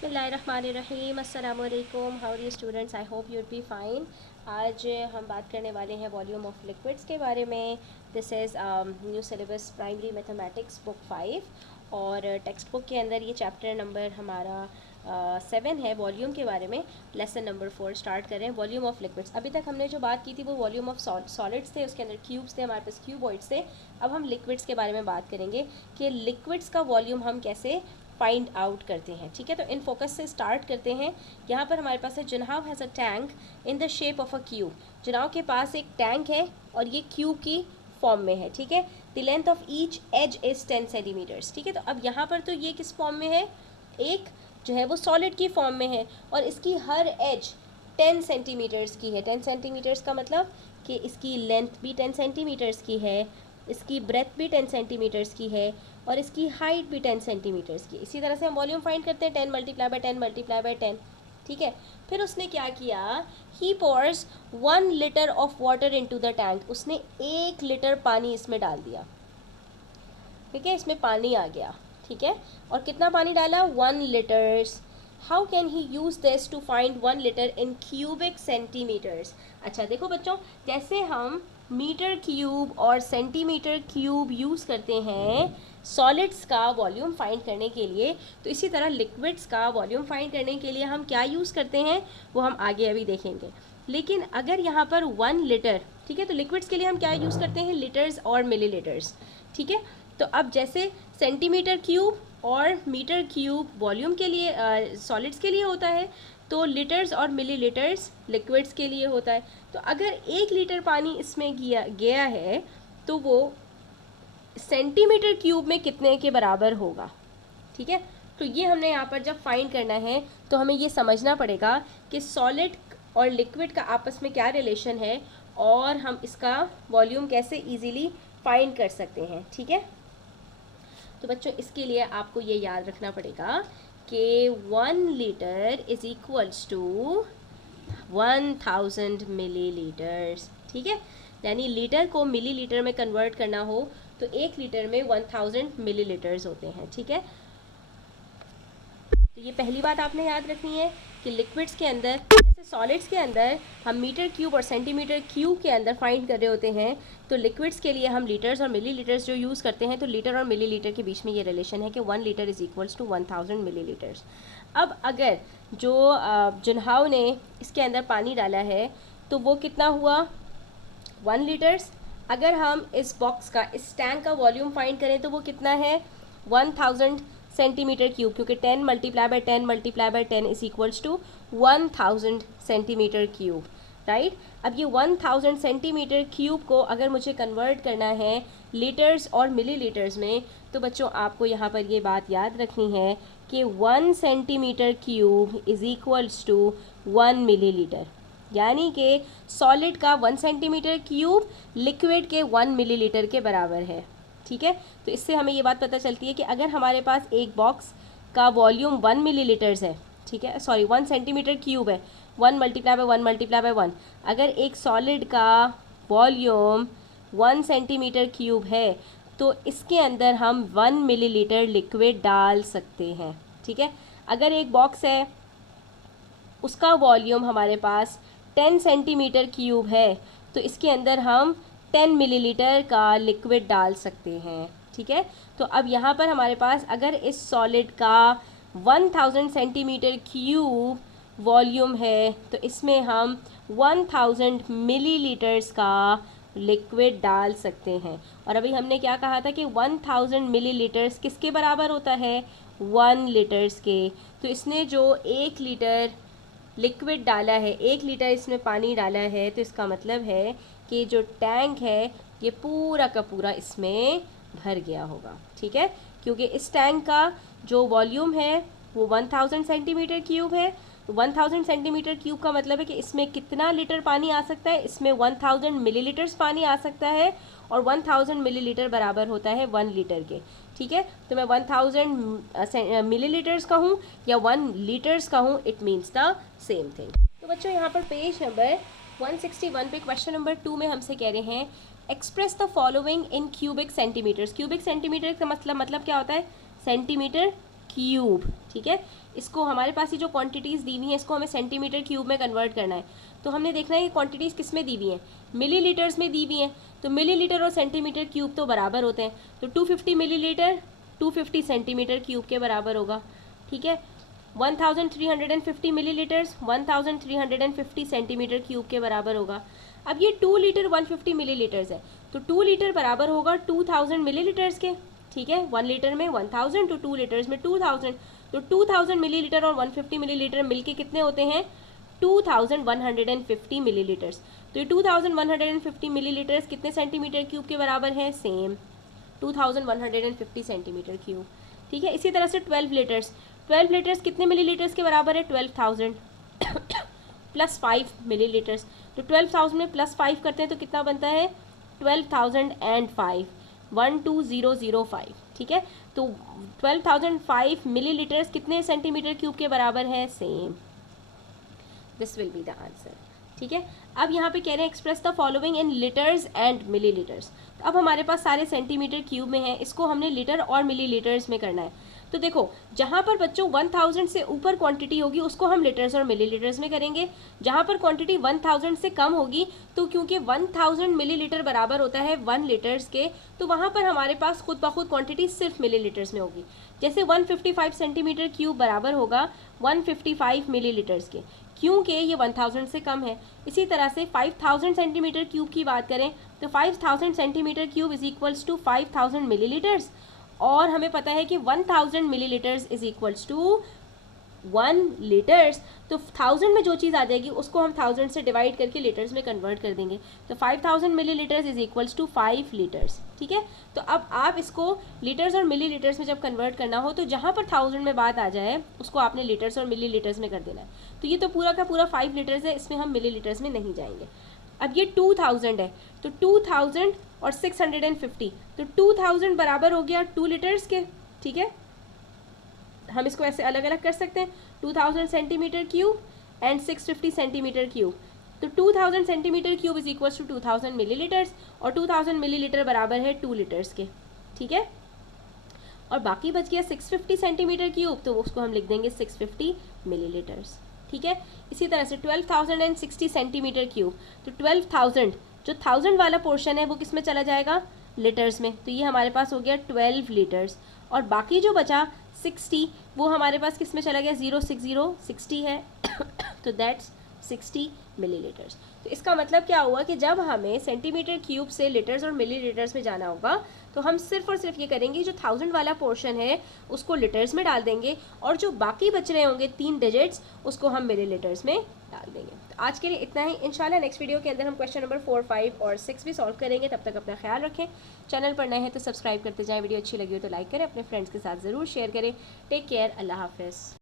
बिस्मिल्लाहिर्रहमानिर्रहीम। अस्सलाम वालेकुम। How are you students? I hope you'd be fine. आज हम बात करने वाले हैं वॉल्यूम ऑफ लिक्विड्स के बारे में। This is new syllabus primary mathematics book 5 और टेक्स्ट बुक के अंदर ये चैप्टर नंबर हमारा 7 है वॉल्यूम के बारे में। लेसन नंबर 4 स्टार्ट करें। वॉल्यूम ऑफ लिक्विड्स, अभी तक हमने जो बात की थी वो वॉल्यूम ऑफ सॉलिड्स थे, उसके अंदर क्यूब्स थे, हमारे पास क्यूबॉइड्स थे। अब हम लिक्विड्स के बारे में बात करेंगे कि लिक्विड्स का वॉल्यूम हम कैसे फाइंड आउट करते हैं। ठीक है, तो इन फोकस से स्टार्ट करते हैं। यहाँ पर हमारे पास है Junhao has a tank in the shape of a cube. Junhao के पास एक टैंक है और ये क्यूब की फॉर्म में है। ठीक है, the length of each edge is 10 centimetres. ठीक है, तो अब यहाँ पर तो ये किस फॉर्म में है, एक जो है वो सॉलिड की फॉर्म में है और इसकी हर एज 10 सेंटीमीटर्स की है। 10 सेंटीमीटर्स का मतलब कि इसकी लेंथ भी 10 सेंटीमीटर्स की है, इसकी ब्रेथ भी 10 सेंटीमीटर्स की है और इसकी हाइट भी 10 सेंटीमीटर्स की। इसी तरह से हम वॉल्यूम फाइंड करते हैं 10 मल्टीप्लाई बाय 10 मल्टीप्लाई बाय 10। ठीक है, फिर उसने क्या किया, he pours 1 litre of water into the tank. उसने 1 लीटर पानी इसमें डाल दिया। ठीक है, इसमें पानी आ गया। ठीक है, और कितना पानी डाला, 1 litres. How can he use this to find 1 litre in cubic centimetres. अच्छा देखो बच्चों, जैसे हम मीटर क्यूब और सेंटीमीटर क्यूब यूज़ करते हैं सॉलिड्स का वॉल्यूम फाइंड करने के लिए, तो इसी तरह लिक्विड्स का वॉल्यूम फाइंड करने के लिए हम क्या यूज़ करते हैं वो हम आगे अभी देखेंगे। लेकिन अगर यहाँ पर 1 लीटर, ठीक है, तो लिक्विड्स के लिए हम क्या यूज़ करते हैं, लीटर्स और मिलीलीटर्स। ठीक है, तो अब जैसे सेंटीमीटर क्यूब और मीटर क्यूब वॉल्यूम के लिए सॉलिड्स के लिए होता है, तो लीटर्स और मिलीलीटर्स लिक्विड्स के लिए होता है। तो अगर 1 लीटर पानी इसमें गया है तो वो सेंटीमीटर क्यूब में कितने के बराबर होगा। ठीक है, तो ये हमने यहाँ पर जब फाइंड करना है तो हमें ये समझना पड़ेगा कि सॉलिड और लिक्विड का आपस में क्या रिलेशन है और हम इसका वॉल्यूम कैसे इजीली फाइंड कर सकते हैं। ठीक है, तो बच्चों इसके लिए आपको ये याद रखना पड़ेगा कि 1 litre is equals to 1000 millilitres. ठीक है, यानी लीटर को मिलीलीटर में कन्वर्ट करना हो तो 1 लीटर में 1000 मिलीलीटर्स होते हैं। ठीक है, तो ये पहली बात आपने याद रखनी है कि लिक्विड्स के अंदर, जैसे सॉलिड्स के अंदर हम मीटर क्यूब और सेंटीमीटर क्यूब के अंदर फाइंड कर रहे होते हैं, तो लिक्विड्स के लिए हम लीटर्स और मिलीलीटर्स जो यूज़ करते हैं, तो लीटर और मिलीलीटर के बीच में ये रिलेशन है कि 1 litre is equals to 1000 millilitres. अब अगर जो जुनहाव ने इसके अंदर पानी डाला है तो वो कितना हुआ, 1 लीटर्स। अगर हम इस बॉक्स का, इस टैंक का वॉल्यूम फाइंड करें तो वो कितना है, 1000 सेंटीमीटर क्यूब, क्योंकि 10 multiply by 10 multiply by 10 is equals to 1000 centimetre cube. Right, अब ये 1000 सेंटीमीटर क्यूब को अगर मुझे कन्वर्ट करना है लीटर्स और मिलीलीटर्स में, तो बच्चों आपको यहाँ पर ये बात याद रखनी है कि 1 centimetre cube is equals to 1 millilitre, यानी कि सॉलिड का 1 सेंटीमीटर क्यूब लिक्विड के 1 मिलीलीटर के बराबर है। ठीक है, तो इससे हमें ये बात पता चलती है कि अगर हमारे पास एक बॉक्स का वॉल्यूम 1 मिलीलीटर्स है, ठीक है, सॉरी 1 सेंटीमीटर क्यूब है, 1 मल्टीप्लाई बाय 1 मल्टीप्लाई बाय 1, अगर एक सॉलिड का वॉल्यूम 1 सेंटीमीटर क्यूब है तो इसके अंदर हम 1 मिलीलीटर लिक्विड डाल सकते हैं। ठीक है, अगर एक बॉक्स है उसका वॉल्यूम हमारे पास 10 सेंटीमीटर क्यूब है तो इसके अंदर हम 10 मिलीलीटर का लिक्विड डाल सकते हैं। ठीक है, तो अब यहाँ पर हमारे पास अगर इस सॉलिड का 1000 सेंटीमीटर क्यूब वॉल्यूम है तो इसमें हम 1000 मिलीलीटर्स का लिक्विड डाल सकते हैं। और अभी हमने क्या कहा था कि 1000 मिलीलीटर्स किसके बराबर होता है, 1 लीटर्स के। तो इसने जो 1 लीटर लिक्विड डाला है, 1 लीटर इसमें पानी डाला है, तो इसका मतलब है कि जो टैंक है ये पूरा का पूरा इसमें भर गया होगा। ठीक है, क्योंकि इस टैंक का जो वॉल्यूम है वो 1000 सेंटीमीटर क्यूब है। तो 1000 सेंटीमीटर क्यूब का मतलब है कि इसमें कितना लीटर पानी आ सकता है, इसमें 1000 मिलीलीटर्स पानी आ सकता है और 1000 मिलीलीटर बराबर होता है 1 लीटर के। ठीक है, तो मैं 1000 मिलीलीटर्स का हूँ या 1 लीटर्स का हूँ, it means the same thing. तो बच्चों यहाँ पर पेज नंबर 161 पे क्वेश्चन नंबर 2 में हमसे कह रहे हैं express the following in cubic centimetres. Cubic centimetre का मतलब क्या होता है, सेंटीमीटर क्यूब, ठीक है। इसको हमारे पास ये जो क्वांटिटीज़ दी हुई हैं इसको हमें सेंटीमीटर क्यूब में कन्वर्ट करना है। तो हमने देखना है कि क्वांटिटीज़ किस में दी हुई हैं, मिलीलीटर्स में दी हुई हैं। तो मिलीलीटर और सेंटीमीटर क्यूब तो बराबर होते हैं, तो 250 मिलीलीटर 250 सेंटीमीटर क्यूब के बराबर होगा, ठीक है। 1350 मिलीलीटर्स 1350 सेंटीमीटर क्यूब के बराबर होगा। अब ये 2 लीटर 150 मिलीलीटर्स है, तो 2 लीटर बराबर होगा 2000 मिलीलीटर्स के, ठीक है। 1 लीटर में 1000 तो 2 लीटर्स में 2000, तो 2000 मिलीलीटर और 150 मिलीलीटर मिलके कितने होते हैं, 2150 मिलीलीटर्स। तो ये 2150 मिलीलीटर्स कितने सेंटीमीटर क्यूब के बराबर हैं, सेम 2150 सेंटीमीटर क्यूब, ठीक है। इसी तरह से 12 लीटर्स कितने मिलीलीटर्स के बराबर है, 12000 प्लस 5 मिलीलीटर्स। तो 12000 में प्लस 5 करते हैं तो कितना बनता है, 12005 12005, ठीक है। तो 12005 मिलीलीटर्स कितने सेंटीमीटर क्यूब के बराबर है, same. This will be the answer, ठीक है। अब यहाँ पे कह रहे हैं express the following in litres and millilitres. अब हमारे पास सारे सेंटीमीटर क्यूब में है, इसको हमने लीटर और मिलीलीटर्स में करना है। तो देखो जहाँ पर बच्चों 1000 से ऊपर क्वांटिटी होगी उसको हम लीटर्स और मिलीलीटर्स में करेंगे, जहाँ पर क्वांटिटी 1000 से कम होगी तो क्योंकि 1000 मिलीलीटर बराबर होता है 1 लीटर्स के, तो वहाँ पर हमारे पास खुद ब खुद क्वांटिटी सिर्फ मिलीलीटर्स में होगी। जैसे 155 सेंटीमीटर क्यूब बराबर होगा 155 मिलीलीटर्स के, क्योंकि ये 1000 से कम है। इसी तरह से 5000 सेंटीमीटर क्यूब की बात करें तो 5000 centimetre cube is equals to 5000 millilitres, और हमें पता है कि 1000 millilitres is equals to 1 litres. तो 1000 में जो चीज़ आ जाएगी उसको हम 1000 से डिवाइड करके लीटर्स में कन्वर्ट कर देंगे। तो 5000 millilitres is equals to 5 litres, ठीक है। तो अब आप इसको लीटर्स और मिलीलीटर्स में जब कन्वर्ट करना हो तो जहाँ पर 1000 में बात आ जाए उसको आपने लीटर्स और मिलीलीटर्स में कर देना है। तो ये तो पूरा का पूरा 5 लीटर्स है, इसमें हम मिलीलीटर्स में नहीं जाएंगे। अब ये 2000 है, तो 2000 और 650, तो 2000 बराबर हो गया 2 लीटर्स के, ठीक है। हम इसको ऐसे अलग अलग कर सकते हैं, 2000 centimetre cube and 650 centimetre cube. तो 2000 centimetre cube is equals to 2000 millilitres, और 2000 मिलीलीटर बराबर है 2 लीटर्स के, ठीक है। और बाकी बच गया 650 सेंटीमीटर क्यूब, तो उसको हम लिख देंगे 650 मिलीलीटर्स, ठीक है। इसी तरह से 12060 सेंटीमीटर क्यूब, तो 12000 जो 1000 वाला पोर्शन है वो किस में चला जाएगा, लीटर्स में। तो ये हमारे पास हो गया 12 लीटर्स, और बाकी जो बचा 60 वो हमारे पास किस में चला गया, 060 है तो दैट्स 60 मिलीलीटर्स। तो इसका मतलब क्या हुआ कि जब हमें सेंटीमीटर क्यूब से लीटर्स और मिलीलीटर्स में जाना होगा तो हम सिर्फ और सिर्फ ये करेंगे, जो 1000 वाला पोर्शन है उसको लीटर्स में डाल देंगे, और जो बाकी बच रहे होंगे 3 डिजिट्स उसको हम मिलीलीटर्स में डाल देंगे। तो आज के लिए इतना ही, इंशाल्लाह नेक्स्ट वीडियो के अंदर हम क्वेश्चन नंबर 4, 5 और 6 भी सॉल्व करेंगे। तब तक अपना ख्याल रखें, चैनल पर नए हैं तो सब्सक्राइब करते जाएं, वीडियो अच्छी लगी हो तो लाइक करें, अपने फ्रेंड्स के साथ ज़रूर शेयर करें। टेक केयर, अल्लाह हाफिज़।